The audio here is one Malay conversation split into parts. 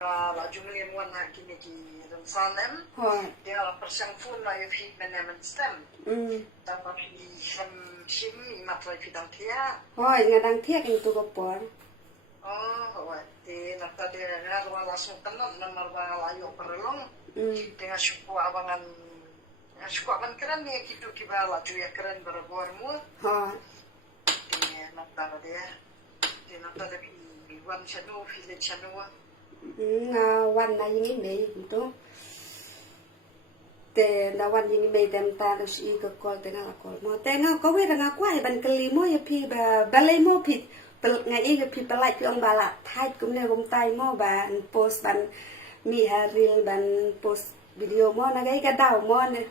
La jumlin wan ha kini ki dan sanem dia la persiang fun la yo fi menemen stem tanpa fi shim matra fi dang tia ngadang tia kan tu kopor wa ti nakta dia ngar wala sultanan namar ba la yo perlong dengan syuku abangan syuku aban keren ni kitu kibala tu ya keren berbuar mu ti nakta dia wan chanu fi le chanu wan na yingi me itu te na wan yingi me dem ta da shi ko kol te na kol mo te na ko we na kwa ban kli mo ya pi ba le mo pi ngai i pi palai pi ong bala thai kum ne rom tai mo ban post ban mi ha reel ban post video mo na gai ka dau mo ne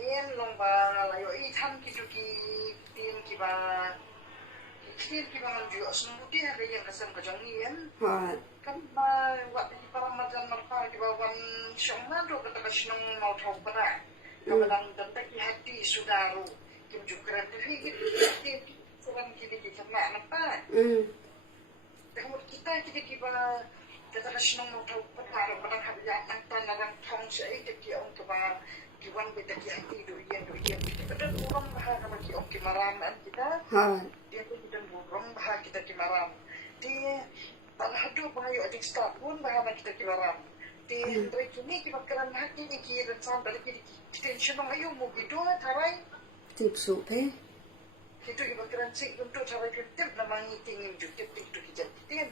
em long ba la yo I tham ki tu ki pin ki ba kecil kita menuju semuti hari yang kesem kejangian kan ba waktu di Ramadan mereka di bawah syamma do kata kasinong mau tahu benar kadang dan ki hati sudaru kim jukran tu ki kurang kini kita mak apa kamu kita ba kata kasinong mau tahu benar kadang hari yang nang thong sei ki ong ba kiwan beta ki hati do yen kita kurang bahasa sama ki ong ki maraman kita dia pun dan burung bahaya kita kimaram dia tanah hadu bahaya adik start pun bahaya kita kimaram dia dari kini kita keran hati ni kira sampai lagi tension orang ayu mau gitu tarai tip su pe itu kita keran sih untuk tarai kita nama ngiting juga itu kita tim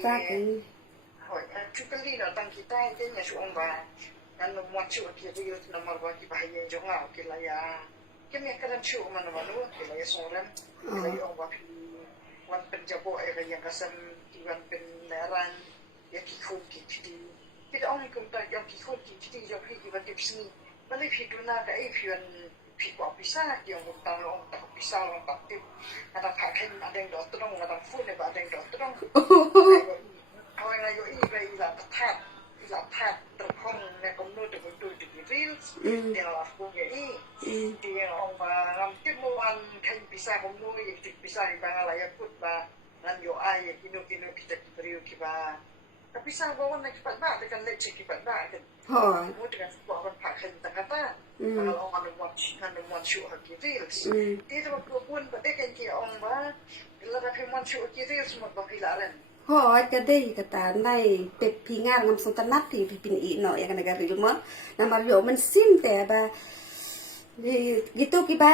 kan hoi cukali datang kita ini ya suang bah dan muat cuak kita itu nomor bagi bahaya jonga okey lah ya kami akan cuak mana-mana okey lah ya soran okey lah ya wan penjabo era yang kasam iwan penlaran ya kikut kiti kita orang kumta yang kikut kiti yang iwan tipsni balik hiduna ka iwan pikwa bisa yang utang orang tak bisa orang tak tip ada kakek ada yang dokter ada phone ada yang dokter orang ayo ibai lah tetap terkong na komno de betul de reels dia lah punya dia orang kemuan kan bisa komno yang bisa ibang ya put ba nan yo ai kino kita beriu kiba tapi sa bawan nak kipat ba dengan leceh kipat ba kan mu dengan bawan pakai kata kalau orang nak watch show haki reels dia tu pun pada kan ki orang ba bila dah watch show haki reels semua bagilaran ka dei kata nai pe pingar ngam son tanat ti pin I no ya kana gari mo na mario men sim te ba gitu ki ba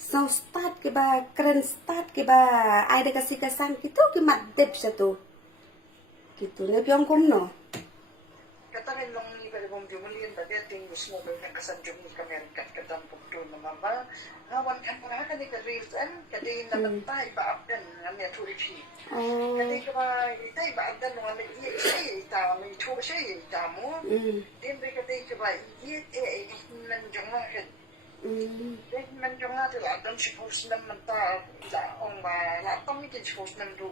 so start ki ba keren start ki ba ai de kasih kasang gitu ki mat dep satu gitu ne pyong kum no kata rin long ni pada bom jumulin tadi tinggal semua banyak kesan jumul kami angkat ke dalam pukul nama ngawan kan para kan di reels kan kadin na bentai ba abdan ngamnya turifi kadin ka itai ba abdan ngamnya iya sai ta mi tu sai ta mo din be kadin ka ba iya nan jonga kan din nan jonga de la abdan shipus nam menta la ong ba la tammi ke shipus nam du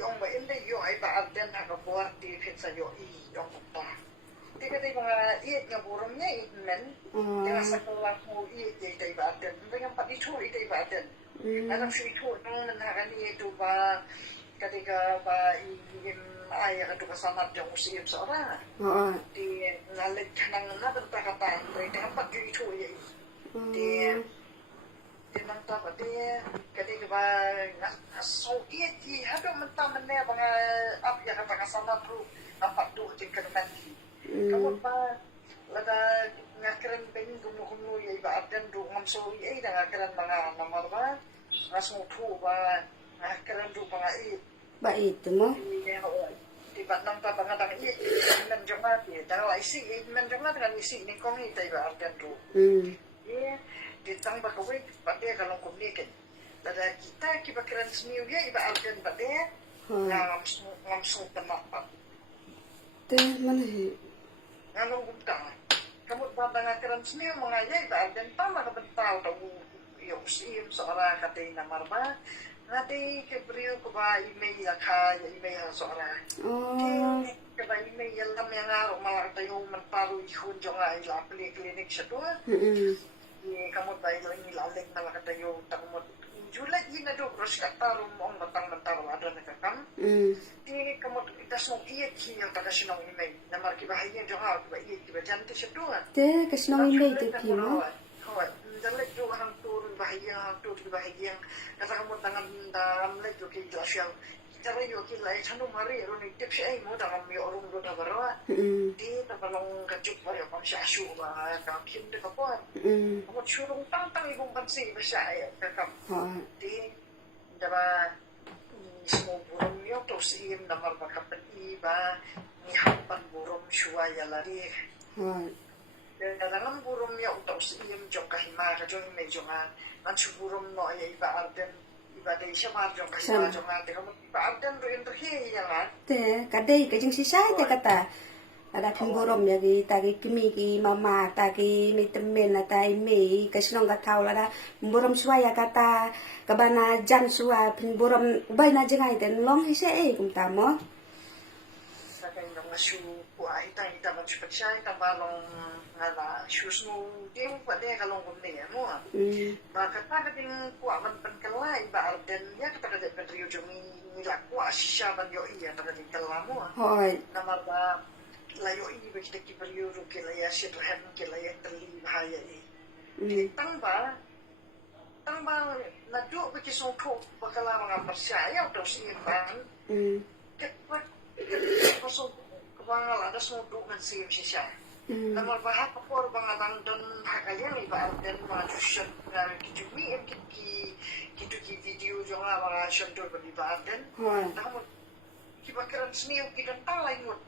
ong ba inde yo ai ba abdan ha ka buat di fitsa yo ong ba Tiga mga iit nga burungnya iit men, dengan sekolah mau iit jadi badan, dengan pak itu itu badan. Anak si itu nung nanhakan itu ba ketika ba ingin ayah itu kesanat yang usia seorang, di ngalit nang na berkata dari dengan pak itu ya, di mentah ba dia ketika ba so iit di ada mentah mana bang apa ya kata kesanat tu apa tu jengkel mati. Kamu pa lada ngakren peng gumu ya iba adan do ngamso ai da ngakren mga namar ba ngasmo thu ba ngakren do mga ba itu mo di batang pa mga dang men jonga ti da lai si men jonga dengan isi ni kong ni tai ba adan do di tang ba kawai ba dia kalau komunikan lada kita kibakren smiu ya iba adan ba dia ngamso tanapa te mana Nganong gumtang. Kamu batang keran sini mengajai tak dan tama ke bental tahu yo sim seorang kata namar ba ngati ke beriu ke ba email ka ya email seorang ke ba email lam yang ngaruh malah tayo menparu ihun jonga ila klinik sedua kamu ba ilo ni laling malah tayo takmut Julat ina do terus kata rumong batang mentar Di kamu kita semua iya yang pada senang email. Nama kita bahagia jangan kita iya kita jangan tersedua. Te kasno ime te pi mo. Kawat, dalam itu hang turun bahagia. Kata kamu tangan dalam lagi oke jelas yang cara yo kila chanu mari ro ni tips ai mo dalam yo orang do dabara. Di tapalong kajuk mari apa syasyu ba ka kim de kapon. Kamu curung tang ibong pansi basa ya kakam. Di daba semua burung yo to sim namar bakapan iba ni hampan burung suaya lari. Dalam burung ya untuk sim jong kahima ka jong me jongan man burung no ya iba arden iba de syamar jong kahima jongan de kamu iba arden ro ento hi ya lan Te kadai ka jing sisai te kata. Ada pemborom ya ki tagi kimi ki mama tagi mi temen na tai mi kasno ga kau la pemborom suaya kata kabana jan sua pemborom bai na jengai den long hi se e kum tamo. sakai nong asu kuai ita man cepat sai balong ngala susnu dia pada kalong kumne ya mo maka kata ding kuat man penkelai ba arden ya kata kata rio jomi nila kuat sisa ban yo iya kata ding kelamu Hoi. nama ba layo ini bagi kita beriu ruki laya situ hem ke laya terli bahaya ini tangba nadu bagi songkok bakala mga percaya untuk simpan kepat kosong kebangal ada songkok dengan sim sisa nama bahas pakor bangalang dan hakaya ni ba dan majusan dari kijumi ki video jangan mga sendor bagi ba dan namun kibakiran seniu kita talai mut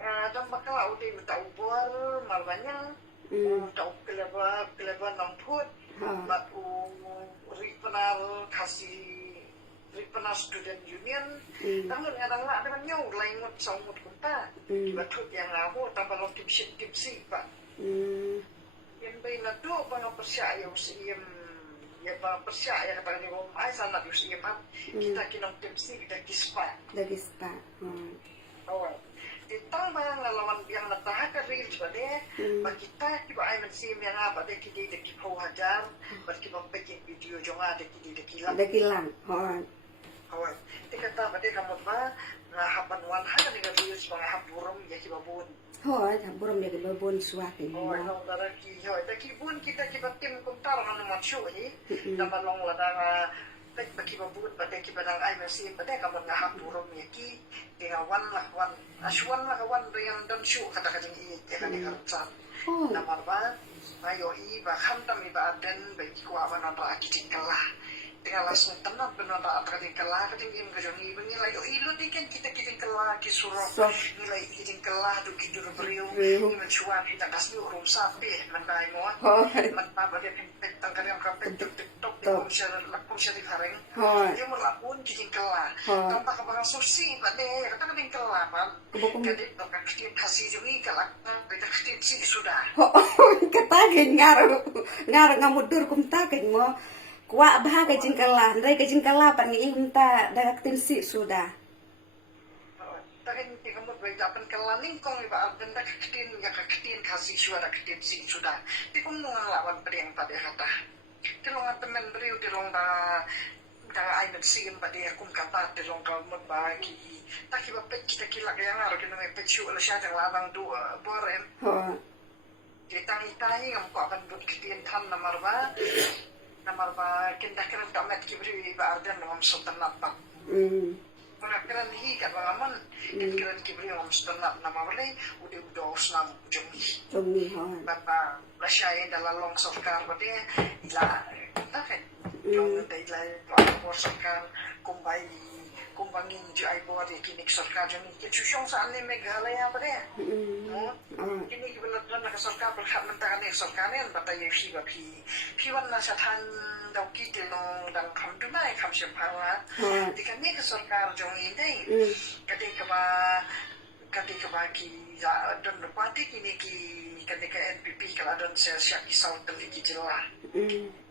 dan bakal udah minta ubor malbanyak tahu keleba namput baku ripenal kasih ripenal student union namun kadang lah ada nyau lain mut saumut kunta batut yang aku tambah lo tipsi pak yang baina tu bang percaya usim ya bang percaya kata dia mau ai sana usim kita kinong tipsi kita kispa Dari spa. awal ditambah ngelawan yang natahaka reels bade kita kiba ay mensim yang apa de kidi de kipo hajar bat kiba peking video jonga de kidi de kilang Ada kilang. Hoi. awal dikata bade kamu ba ngahapan wan haka de reels mga haburum ya kiba bun Hoi, taburom ya ke bon sua ke. oh no dara ki hoy de kibun kita kiba tim kuntar kan macho ni damalong ladang bagi babut pada kita dang ai masih pada kamu ngahap burung yaki wan aswan lah wan yang dan syu kata kata ini dia kan dikarcan nama ba ayo i ba khantam i ba dan bagi ku awan anda akitingkalah tinggal langsung tenang benar tak akitingkalah ketingin kejoni bengi layo i lu dikan kita kitingkalah ki surah nilai kitingkalah tu kidur beriu ni mencuan kita kasih urum sapi mandai mo man pa ba dia pentang kan yang kapet tok lakum syarif hareng dia melakun kitingkalah tampak kebangan susi pada kata kitingkalah man jadi tak kiting kasih jumi kalak beda kiting si sudah Kata ngar ngamudur kum ta ken mo. Kuat bah ke jingkala, ndai ke jingkala pan ngi unta dak tin si sudah. Takin kamu beda pen kelaning kong iba arden dak kitin ya kitin kasih suara kitin si sudah. Di kum ngalawan pedeng pada kata. Tilong temen beriu tilong da ai mensin pada kum kata tilong kamu bagi. Tak kiba pek kita kilak yang ngaruh kena pek su ala syadang labang dua boren. Kita itai ngam ko akan dut kitin tan namar ba kindah keren tak met kibri ba arden ngam sultan napak. Keren hi ka bangaman keren kibri ngam sultan nama bale udah usnam jumi bapa rasyain dalam long sofkar bade ila taken jong ila long sofkar kumbangin ju ai body kinik sofkar jumi ke chushong sa anne meghalaya bade kini kebetulan nak sofkar berhak mentang ni sofkar ni bata yeshi ba piwan na satan dau kita long dan kam dunai kam sempala dikan ni ke sofkar jong ini ketika ba ki dan parti kini ki ketika NPP kalau dan saya kisah terlebih jelas.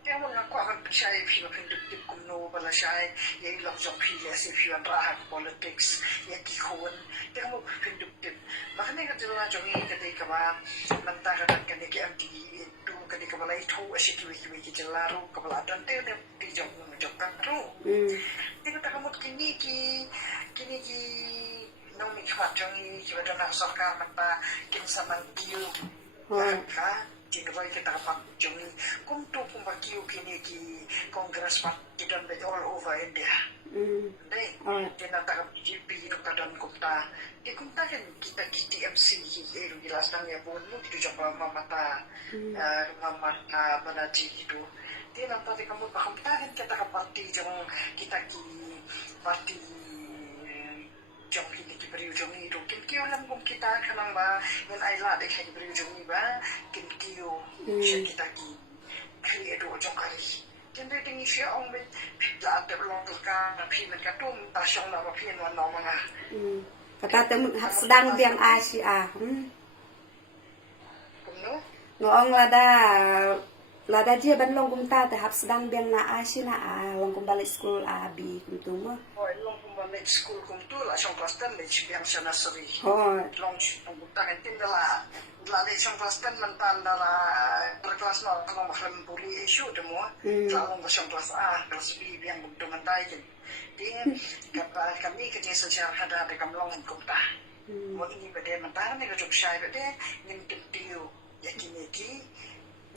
Dia mengaku akan percaya film hidup kumno bala saya yang log jom pilih si film rahat politics yang kikun dia mau hidup tim. Makanya kejelas jom ini ketika ba mentara dan ketika MD itu ketika bala itu asyik wiki jelas ru kepala dan dia di jom kan tu. Dia kata kamu kini ki kini ki nong mi khmat jong ni ki ba na sarkar mata kin samang kiu ka ki ko kita pa jong ni kum tu kum ba kiu kini ki congress party dan all over India dai kina ta GP no kadan kumta ki kumta kan kita TMC ki jelas dan ya bon tu japa mata mata banati itu dia nanti kamu paham kan kita ka parti jong kita ki parti jong ini ki beri jong ni do kin kiu lam kum kita kanang ba ngan ai la de kai beri jong ni ba kin kiu kita ki kri do jong kali kin de ding shi ong mit la de long ka na phi man ka tum ta shong na ba phi no no ma kata temu sedang biang Asia kumno ngong lada dia ban long kum ta hap sedang biang na Asia na long kum balik school abi kum tu mo long kum balik school kum tu la shong kelas 10 le biang sana seri long kum ta kan tin la le shong kelas 10 man tan la per kelas no ngom khlam puli issue de mo la long shong kelas A kelas B biang kum tu man tai kami kerja secara ada di kamlong kumta. Mau ini beda mentah ni kerja besar beda yang tentu ya kini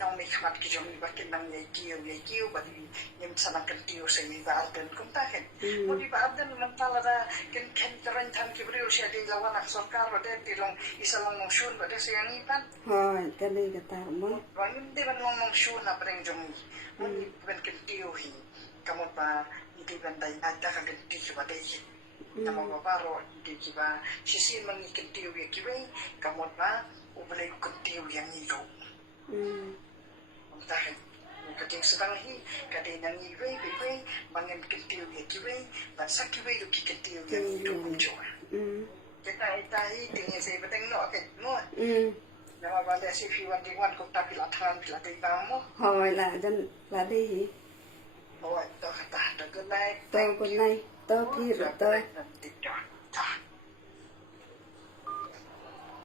nong mikmat kerja ni bakin nang ya kiu bagi yang sana tentu seni badan kumta kan. Mau di badan mentah ada kan teran tan kibri usia di lawan aksokar beda tilong isalang mongsun beda sayang ipan. Tadi kata mo. Bangin di ban mongsun apa yang jom. Mau di ban tentu hi. Kamu pa hindi banday ada kaganti kiba day nama babaro hindi kiba sisi mangikintiw ya kiba kamu pa ubalay kuntiw yang ilo dahil kating sedang hi kadang nang iwe biwe mangin kintiw ya kiba bansa kiba ilo kikintiw yang ilo kumjoa kita itahi tingin sa ibatang no akit mo nama balay si Fiwan Diwan kung tapilatan pilatay ba mo lah dan ladi oh, good night. Good night.